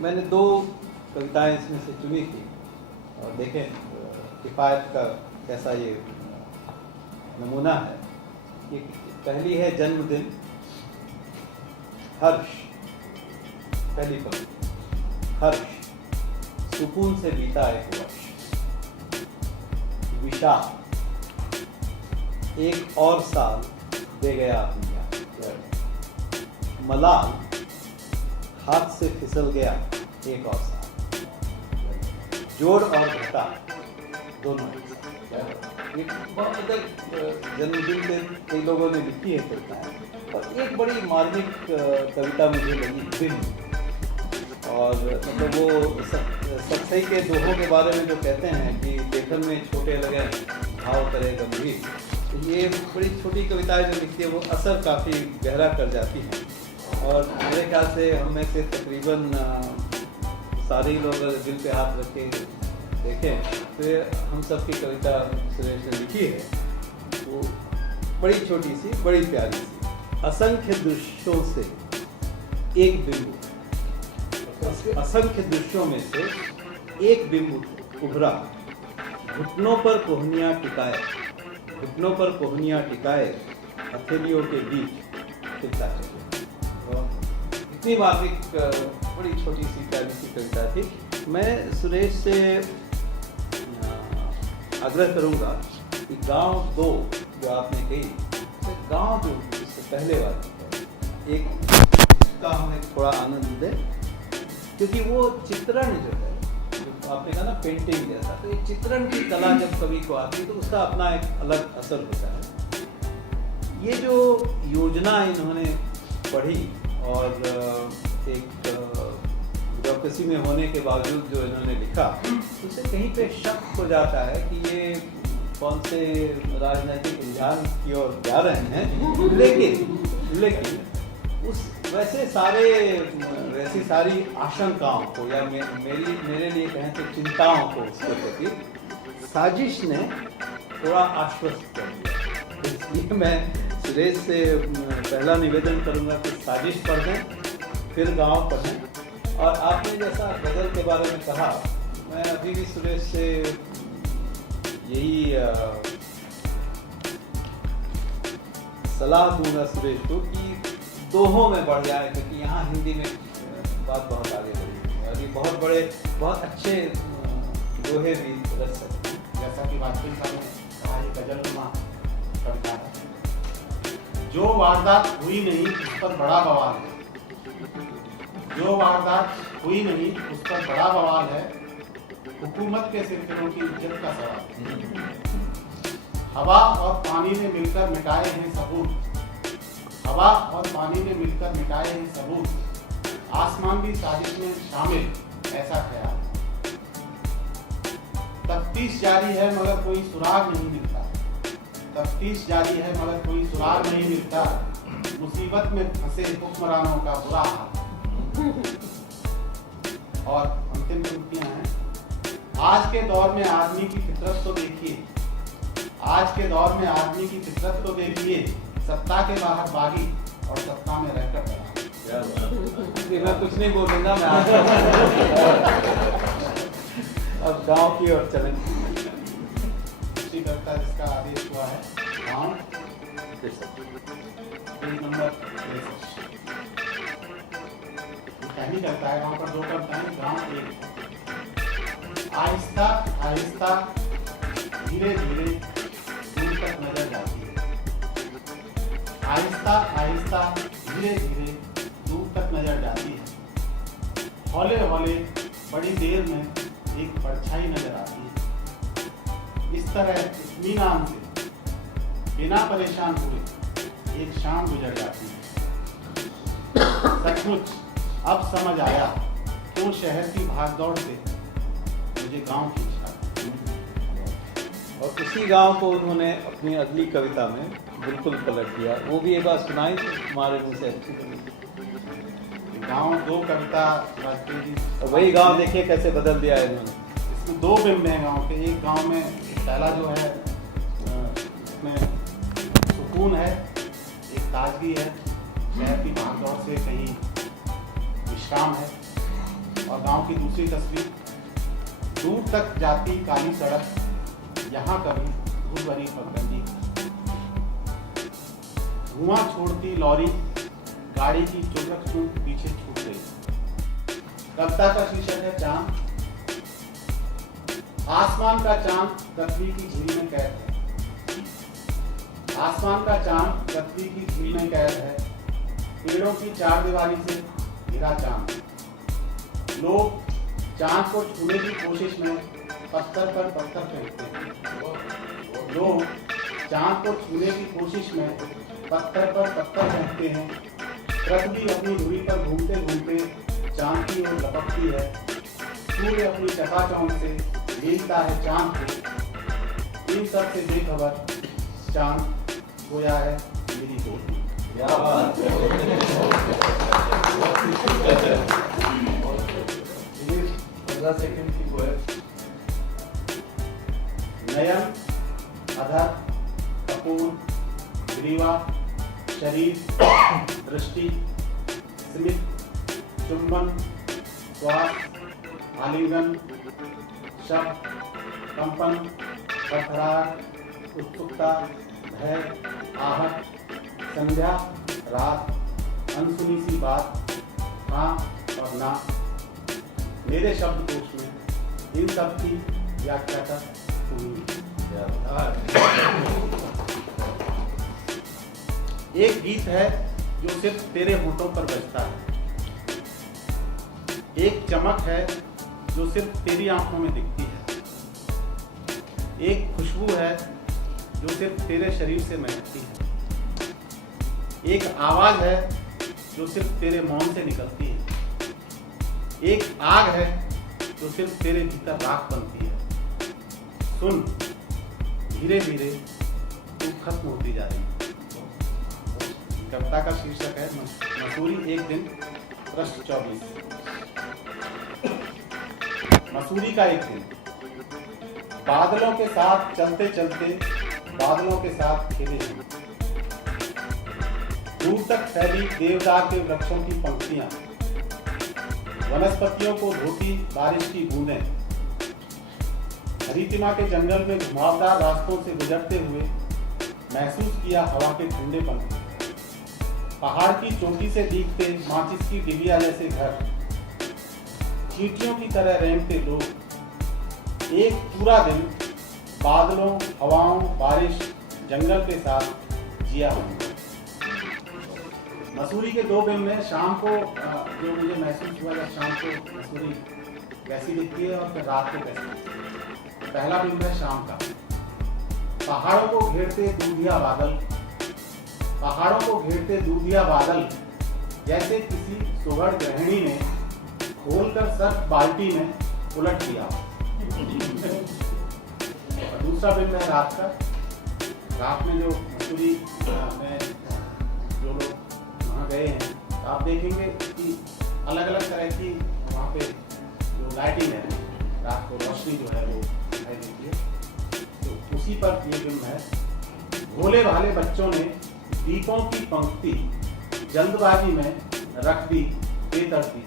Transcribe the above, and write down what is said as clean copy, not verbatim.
मैंने दो कविताएं इसमें से चुनी थी और देखें किफ़ायत का कैसा ये नमूना है। ये पहली है जन्मदिन हर्ष, पहली पंक्ति हर्ष सुकून से बीता एक वर्ष, विषाद एक और साल दे गया दुनिया, मलाल हाथ से फिसल गया एक और साल, जोड़ और घटा दोनों। ये बहुत जन्मदिन पे कई लोगों ने लिखी है कविताएं, और एक बड़ी मार्मिक कविता मुझे लगी दिन, और मतलब वो सत्सई के दोहों के बारे में जो कहते हैं कि लेखन में छोटे लगे भाव करे गंभीर, ये बड़ी छोटी कविताएं जो लिखती है वो असर काफ़ी गहरा कर जाती हैं। और मेरे ख्याल से हम में से तकरीबन सारे ही लोग दिल पे हाथ रख के देखें तो हम सब की कविता सुरेश ने लिखी है, वो बड़ी छोटी सी बड़ी प्यारी सी। असंख्य दृश्यों से एक बिंदु, असंख्य दृश्यों में से एक बिंदु उभरा, घुटनों पर कोहनियाँ टिकाए, घुटनों पर कोहनियाँ टिकाए, हथेलियों के बीच खिलता है। इतनी मार्मिक बड़ी छोटी सी प्यारी सी कविता थी। मैं सुरेश से आग्रह करूंगा कि गांव 2 जो आपने कही, गांव जो इससे पहले वाली एक का हमें थोड़ा आनंद दें, क्योंकि वो चित्रण जो है, जो आपने कहा ना पेंटिंग जैसा, तो ये चित्रण की कला जब कवि को आती है तो उसका अपना एक अलग असर होता है। ये जो योजना इन्होंने पढ़ी और एक ब्यूरोक्रेसी में होने के बावजूद जो इन्होंने लिखा, उससे कहीं पे शक हो जाता है कि ये कौन से राजनीतिक रुझान की ओर जा रहे हैं। लेकिन उस वैसी सारी आशंकाओं को या मेरे लिए कहें तो चिंताओं को उसके प्रति साजिश ने थोड़ा आश्वस्त कर दिया। इसलिए मैं सुरेश से पहला निवेदन करूंगा कि साजिश पढ़ें फिर गांव पढ़ें। और आपने जैसा गज़ल के बारे में कहा, मैं अभी भी सुरेश से यही सलाह दूंगा सुरेश को कि दोहों में बढ़ जाए, क्योंकि यहाँ हिंदी में बात बहुत आगे बढ़ी है और ये बहुत अच्छे दोहे भी रच सकते हैं। जैसा कि वाजपेयी साहब ने कहा, ये गजलनुमा कविता है। जो वारदात हुई नहीं उस पर बड़ा बवाल है, जो वारदात हुई नहीं उस पर बड़ा बवाल है, हुकूमत के सिरफिरों की इज्जत का सवाल। हवा और पानी ने मिलकर मिटाए हैं सबूत, हवा और पानी ने मिलकर मिटाए हैं सबूत, आसमान भी साजिश में शामिल, ऐसा ख्याल। तफ्तीश जारी है मगर कोई सुराग नहीं मिलता, तफ्तीश जारी है मगर कोई सुराग नहीं मिलता, मुसीबत में फंसे हुक्मरानों का बुरा हाल। और अंतिम पंक्तियां हैं। आज के दौर में आदमी की फितरत तो देखिए, आज के दौर में आदमी की फितरत तो देखिए, सत्ता के बाहर बागी और सत्ता में रहकर बना। मैं कुछ नहीं बोलूंगा, मैं अब गांव की ओर चलें। दूसरी कविता जिसका आदेश हुआ है गाँव, पेज नंबर 63। पहली कविता है, गाँव पर 2 कविताएं, गाँव 1। आहिस्ता आहिस्ता धीरे धीरे दूर तक नजर जाती है, आहिस्ता आहिस्ता धीरे धीरे दूर तक नजर जाती है, हौले हौले बड़ी देर में एक परछाई नजर आती है। इस तरह इत्मीनान से बिना परेशान हुए एक शाम गुजर जाती है। सचमुच अब समझ आया क्यों शहर की भागदौड़ से मुझे गांव की इच्छा। और उसी गांव को उन्होंने अपनी अगली कविता में बिल्कुल पलट दिया। वो भी एक बार सुनाई तो हमारे मुँह से अच्छी लगी। गांव 2 कविता वाजपेयी जी, और वही गांव देखिए कैसे बदल दिया है इन्होंने। इसमें 2 बिंब हैं गांव के। एक गांव में पहला जो है उसमें सुकून है, एक ताजगी है, शहर की भागदौड़ से कहीं विश्राम है। और गांव की दूसरी तस्वीर, दूर तक जाती काली सड़क, यहाँ कभी धूल भरी पगडंडी, धुआं छोड़ती लॉरी, गाड़ी की चुटक चूट पीछे छूट गई। कविता का शीर्षक है चांद। आसमान का चांद पृथ्वी की झील में कैद है। आसमान का चांद पृथ्वी की झील में कैद है। पेड़ों की चार दीवारी से घिरा चांद। लोग चांद को छूने की कोशिश में पत्थर पर पत्थर फेंकते हैं। लोग चांद को छूने की कोशिश में पत्थर पर पत्थर फेंकते हैं। पृथ्वी अपनी धुरी पर घूमते घूमते चांद की ओर लपकती है। सूर्य अपनी चकाचौंध से लीलता है चांद को। इन सब से बेखबर चांद गोया है मेरी दोस्ती। क्या बात है। 15 सेकंड की पोएम। नयन, अधर, कपूर, ग्रीवा, शरीर, दृष्टि, स्मित, चुंबन, श्वास, आलिंगन, शब्द, कंपन, थरथराहट, उत्सुकता, भय, आहट, संध्या, रात, अनसुनी सी बात, हाँ और ना। मेरे शब्दकोश में इन सब की व्याख्या कर हुई। एक गीत है जो सिर्फ तेरे होठों पर बजता है। एक चमक है जो सिर्फ तेरी आंखों में दिखती है। एक खुशबू है जो सिर्फ तेरे शरीर से महकती है। एक आवाज है जो सिर्फ तेरे मौन से निकलती है। एक आग है जो सिर्फ तेरे भीतर राख बनती है। सुन, धीरे धीरे तू खत्म होती जा रही है। कविता का शीर्षक है मसूरी एक दिन पृष्ठ 24। मसूरी का एक दिन। बादलों के साथ चलते चलते बादलों के साथ खेले हैं। दूर तक फैली देवदार के वृक्षों की पंक्तियां, वनस्पतियों को धोती बारिश की बूंदें। हरितिमा के जंगल में घुमावदार रास्तों से गुजरते हुए महसूस किया हवा के ठंडेपन। पहाड़ की चोटी से दिखते माचिस की डिबिया जैसे घर, चींटियों की तरह रेंगते लोग। एक पूरा दिन बादलों, हवाओं, बारिश, जंगल के साथ जिया हमने। मसूरी के दो बिंब में शाम को जो मुझे महसूस हुआ जब शाम को मसूरी कैसी दिखती है और फिर रात को कैसी दिखती है। पहला बिंब है शाम का। पहाड़ों को घेरते दूधिया बादल, पहाड़ों को घेरते दूधिया बादल, जैसे किसी सुगढ़ गृहिणी ने खोलकर सर्फ बाल्टी में उलट दिया। और दूसरा बिंब है रात का। रात में जो मसूरी में जो लोग वहाँ गए हैं तो आप देखेंगे कि अलग अलग तरह की वहाँ पे जो लाइटिंग है, रात को रोशनी जो है वो दिखाई देती है। तो उसी पर ये बिंब है। भोले भाले बच्चों ने दीपों की पंक्ति जल्दबाजी में रख दी बेतरतीब।